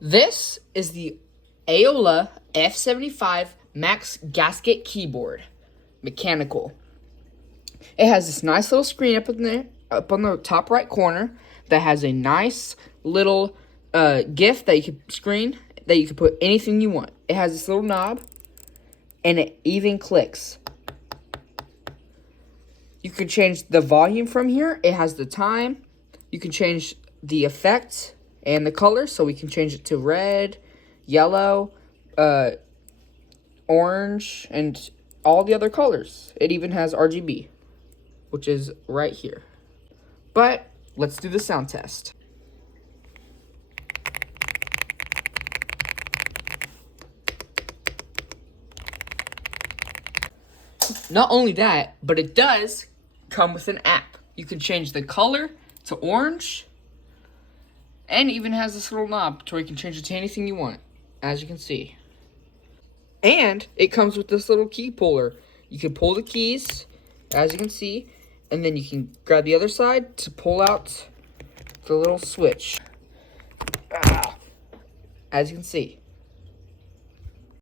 This is the Aula F75 Max Gasket keyboard, mechanical. It has this nice little screen up in there, up on the top right corner, that has a nice little GIF that you can screen, that you can put anything you want. It has this little knob, and it even clicks. You can change the volume from here. It has the time. You can change the effect and the color, so we can change it to red, yellow, orange, and all the other colors. It even has RGB, which is right here. But let's do the sound test. Not only that, but it does come with an app. You can change the color to orange, and even has this little knob to where you can change it to anything you want, as you can see. And it comes with this little key puller. You can pull the keys, as you can see, and then you can grab the other side to pull out the little switch. As you can see.